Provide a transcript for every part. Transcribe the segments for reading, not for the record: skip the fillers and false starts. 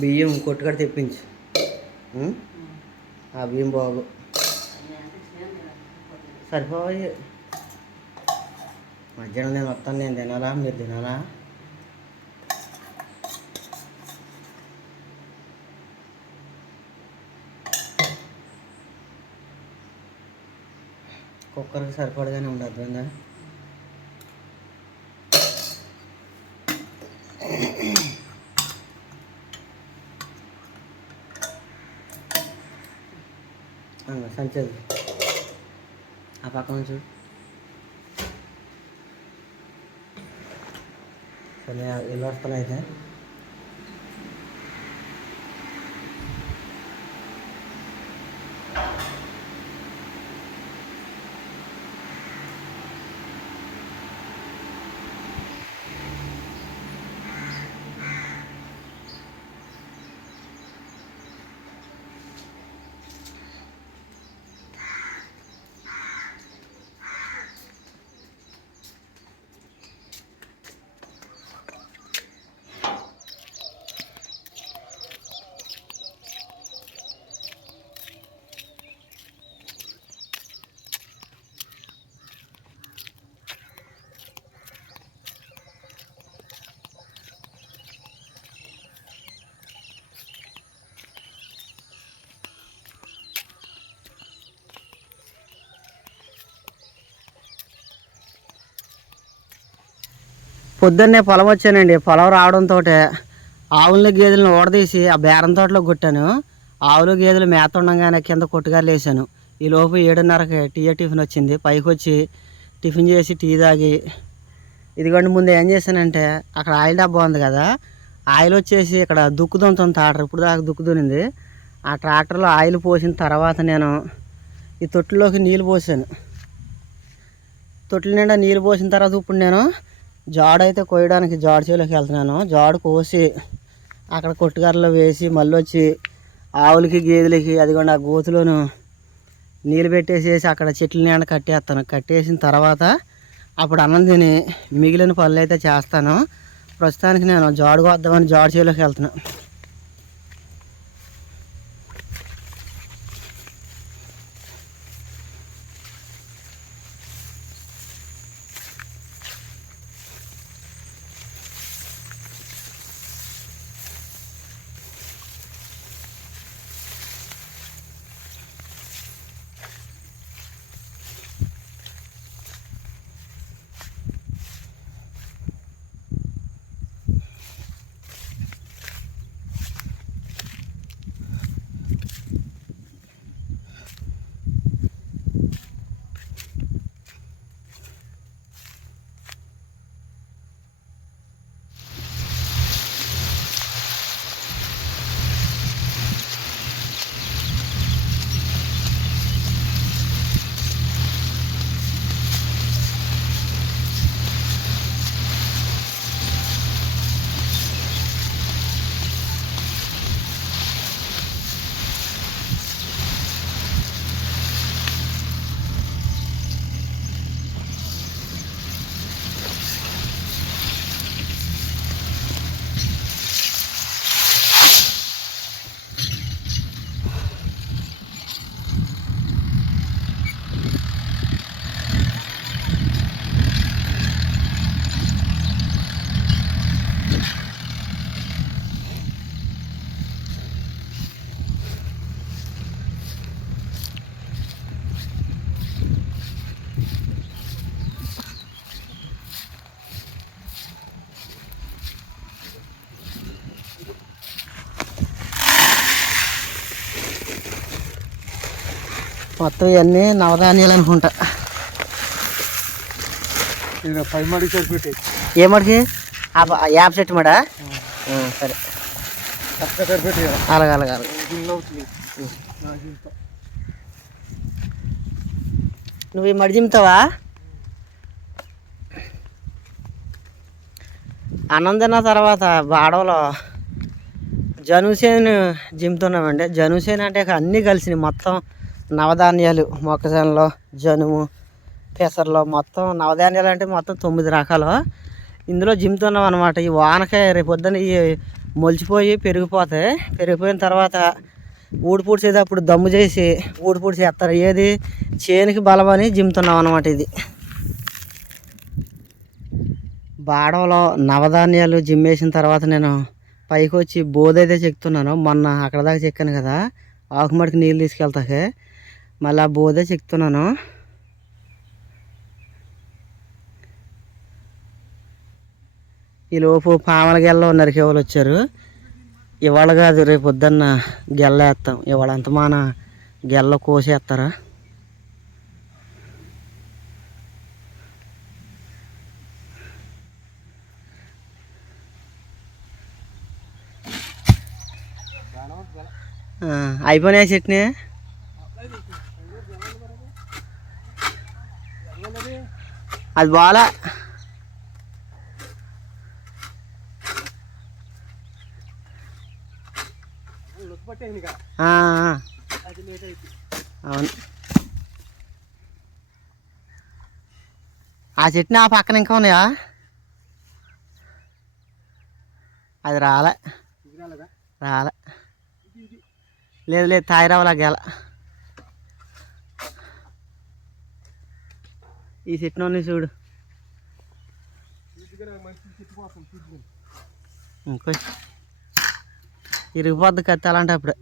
బియ్యం కొట్టుకడ తెప్పించు. ఆ బియ్యం బాగు సరిపోయి. మధ్యాహ్నం నేను వస్తాను, నేను తినాలా, మీరు తినాలా? కుక్కర్కి సరిపడగానే ఉండదు అర్థంగా. సంచదు ఆ పక్క నుంచి సరే వెళ్ళి వస్తాను అయితే. పొద్దున్నే పొలం వచ్చానండి. పొలం రావడంతో ఆవులని గేదెలను ఓడదీసి ఆ బేరం తోటలో కొట్టాను. ఆవులు గేదెలు మేత ఉండగానే కింద కొట్టుగారు వేసాను. ఈ లోపు 7:30కి టిఫిన్ వచ్చింది. పైకి వచ్చి టిఫిన్ చేసి టీ తాగి ఇదిగోండి. ముందు ఏం చేశానంటే అక్కడ ఆయిల్ డబ్బా ఉంది కదా, ఆయిల్ వచ్చేసి ఇక్కడ దుక్కుదుంతుంది ట్రాక్టర్. ఇప్పుడు దాకా దుక్కుదునింది. ఆ ట్రాక్టర్లో ఆయిల్ పోసిన తర్వాత నేను ఈ తొట్టులోకి నీళ్ళు పోసాను. తొట్ల నిండా నీళ్ళు పోసిన తర్వాత ఇప్పుడు నేను జాడు అయితే కోయడానికి జాడు చేలోకి వెళ్తున్నాను. జాడు కోసి అక్కడ కొట్టుగారలో వేసి మళ్ళీ వచ్చి ఆవులకి గేదెలకి అదిగోండి ఆ గోతులోను నీళ్ళు పెట్టేసేసి అక్కడ చెట్ల నిండా కట్టేస్తాను. కట్టేసిన తర్వాత అప్పుడు అన్నం తిని మిగిలిన పనులు అయితే చేస్తాను. ప్రస్తుతానికి నేను జాడు కోద్దామని జాడు చేలోకి వెళ్తున్నాను. మొత్తం ఇవన్నీ నవధాన్యాలు అనుకుంటా. ఏ మడికి యాప్ సెట్ మడా? సరే అలాగే అలాగే అలాగే. నువ్వు ఈ మడి జిమ్తావా? అన్నం తిన్న తర్వాత బాడవలో జనుసేను జిమ్తున్నామండి. జనుసేను అంటే అన్నీ కలిసినాయి. మొత్తం నవధాన్యాలు, మొక్కజొన్నలు, జనుము, పెసర్లు, మొత్తం నవధాన్యాలు అంటే మొత్తం 9 రకాలు ఇందులో జిమ్తున్నాం అనమాట. ఈ వానకాయ రేపు పొద్దున్న ఈ మొలిచిపోయి పెరిగిపోతాయి. పెరిగిపోయిన తర్వాత ఊడి పూడ్చేటప్పుడు దమ్ము చేసి ఊడి పూడ్చేస్తారు. ఏది చేనుకి బలమని జిమ్ముతున్నాం అన్నమాట. ఇది బాడంలో నవధాన్యాలు జిమ్మేసిన తర్వాత నేను పైకి వచ్చి బోధైతే చెక్తున్నాను. మొన్న అక్కడ దాకా చెక్కాను కదా, ఆకుమడికి నీళ్ళు తీసుకెళ్తాకే మళ్ళీ ఆ బోధే చెక్తున్నాను. ఈలోపు పామల గెల్ల నరికి వాళ్ళు వచ్చారు. ఇవాళ కాదు, రేపు పొద్దున్న గెల్ల వేస్తాం. ఇవాళ అంత మన గెల్ల కోసేస్తారా. అయిపోయినాయి చట్నీ. అది బాగా అవును. ఆ చట్నీ ఆ పక్కన ఇంకా ఉన్నాయా? అది రాలే రాలే లేదు లేదు, తాయి రావాల గెల. ఈ చెట్టుని చూడు. ఇంకో ఇరిగిపోద్ది కత్తి అలాంటప్పుడు.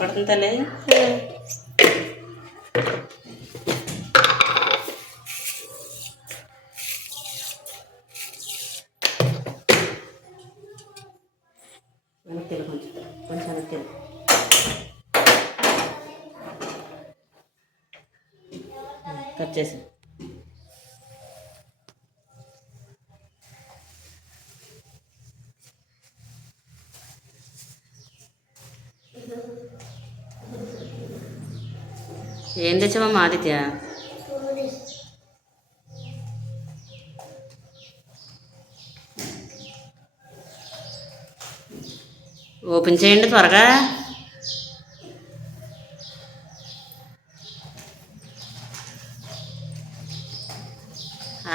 పడుతుంది తల్లి. వెనక్కి కొంచెం వెనక్కి కట్ చేసి ఏం తెచ్చావమ్మా ఆదిత్య? ఓపెన్ చేయండి త్వరగా.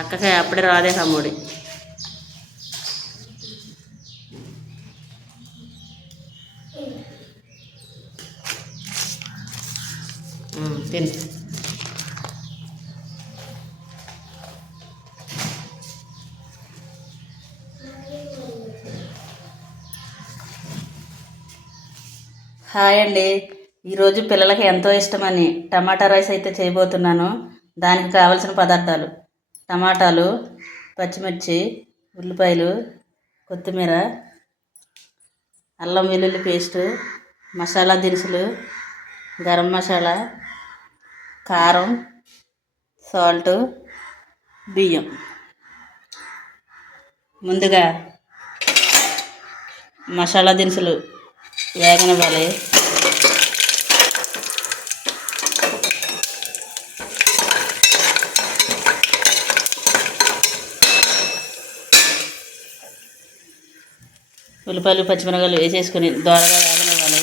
అక్కకి అప్పుడే రాదే కమ్ముడి. తిని హాయ్ అండి. ఈరోజు పిల్లలకి ఎంతో ఇష్టమని టమాటా రైస్ అయితే చేయబోతున్నాను. దానికి కావలసిన పదార్థాలు: టమాటాలు, పచ్చిమిర్చి, ఉల్లిపాయలు, కొత్తిమీర, అల్లం వెల్లుల్లి పేస్టు, మసాలా దినుసులు, గరం మసాలా, కారం, సాల్ట్, బియ్యం. ముందుగా మసాలా దినుసులు వేగనివ్వాలి. ఉల్లిపాయలు పచ్చిమిరపకాయలు వేసేసుకొని దోరగా వేగనివ్వాలి.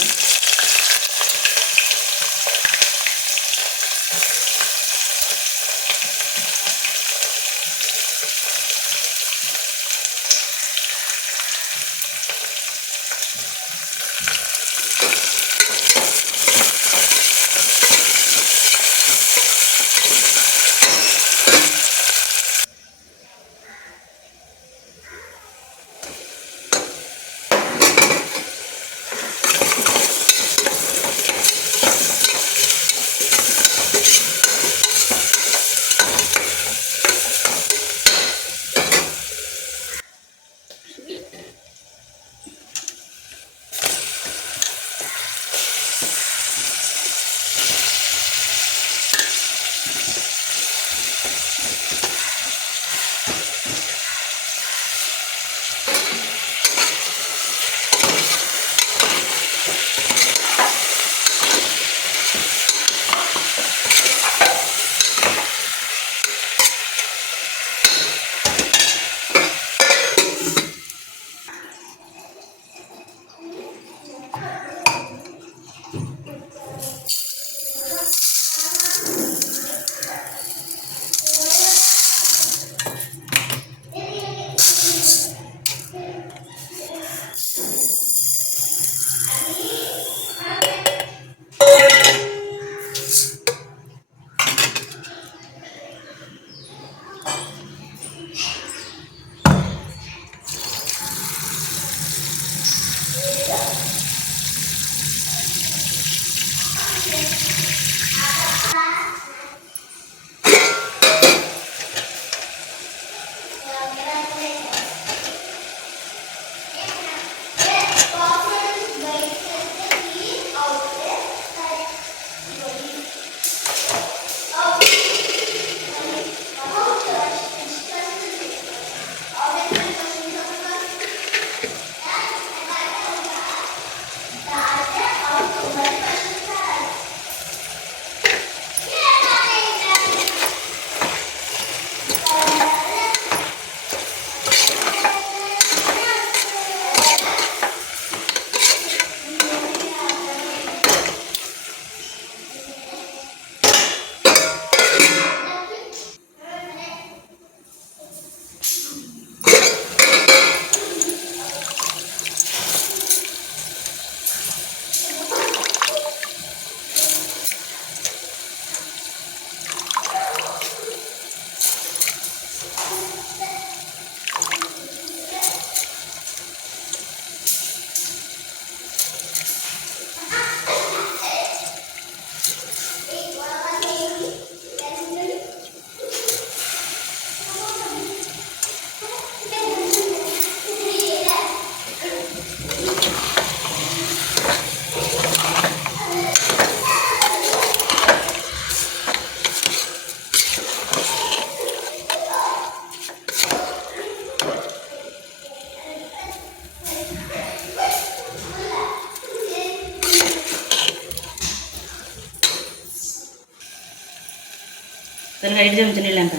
దానికి 5 చెంచా నీళ్ళు ఎంత?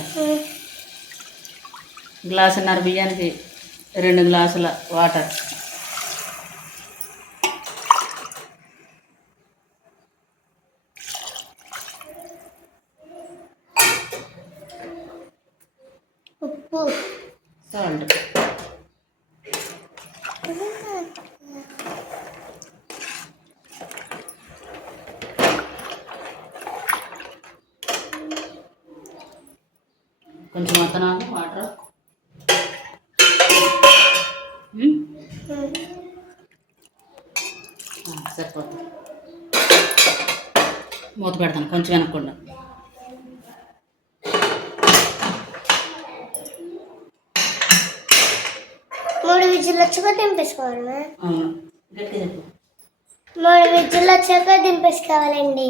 గ్లాసున్నర బియ్యానికి 2 గ్లాసుల వాటర్. ఉప్పు, సాల్ట్. కొంచెం వత్తనాలు వాటర్ సరిపోతుంది. మూత పెడతాను కొంచెం వెనక్కుండా. మూడు విజిల్ వచ్చాక దింపేసుకోవాలి. గట్టిగా చెప్పు. 3 విజిల్ వచ్చాక దింపేసుకోవాలండి.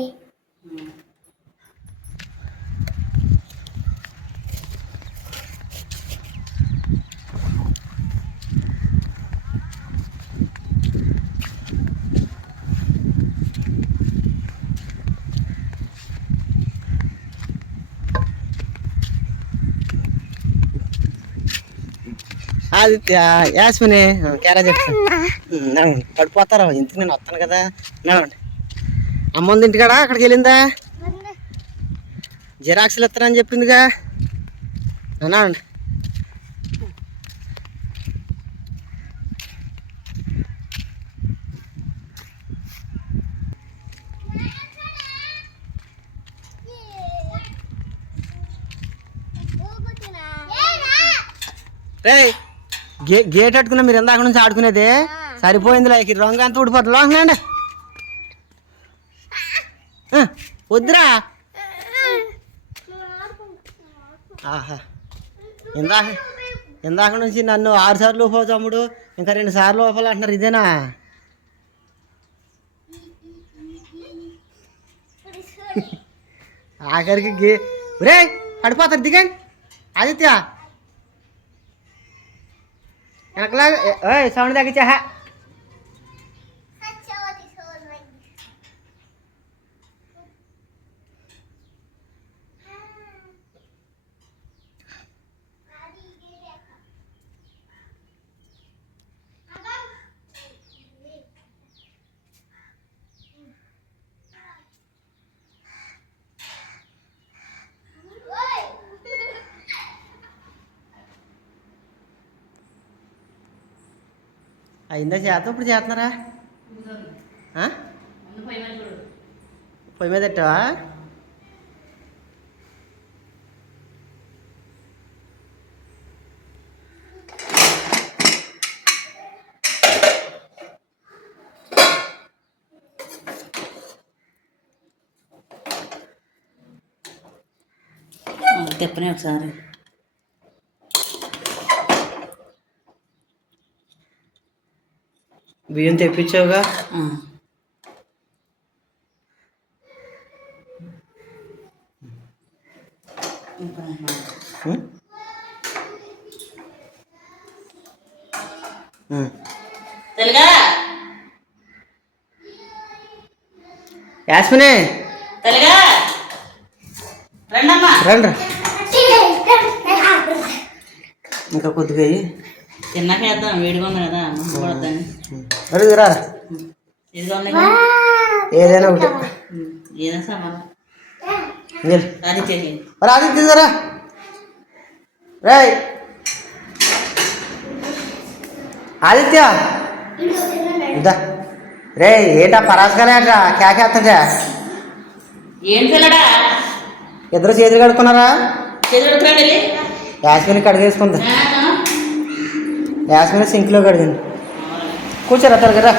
ఆదిత్య, యాస్మిని, క్యారా చెప్తాను. పడిపోతారు ఇంటికి, నేను వస్తాను కదా. నడవండి. అమ్మ ఉంది ఇంటికాడ, అక్కడికి వెళ్ళిందా? జిరాక్స్లు ఇస్తానని చెప్పిందిగా. నడవండి. రే గేట్ కట్టుకున్నా మీరు ఎందాక నుంచి ఆడుకునేది సరిపోయింది. లైక్ రంగు అంతా ఊడిపోతుంది. లోకండి. వద్దురా. ఆహా, ఇందాక నుంచి నన్ను 6 సార్లు ఊపో తమ్ముడు, ఇంకా 2 సార్లు ఊపాలి అంటున్నారు. ఇదేనా? ఆఖరికి రే పడిపోతారు. దిగండి. ఆదిత్య వెనకలాగా సౌండ్ తగ్గించా. అయిందా చేత? ఇప్పుడు చేస్తున్నారా? పొయ్యి మీద పెట్టావా? తిప్పనే ఒకసారి. బియ్యం తెప్పించావుగా. యాస్మిని, రండి. ఇంకా కొద్దిగా తిన్నాక వేద్దాం, వేడిగా ఉంది కదా. అడుగురా. ఏదైనా ఒకటి. ఏదైనా సామాన్ ఆదిత్యరా. రాయ్ ఆదిత్య, ఇద్దా. రే ఏంటా పరాసుగానేట కేకేస్తుంటే? ఏంటి పిల్లడా? ఇద్దరు చేతులు కడుక్కున్నారా? చేతులు యాస్మిని కడిగేసుకుంది. యాస్మిని సింక్లో కడిగింది. కూర్చోరా తరగరా.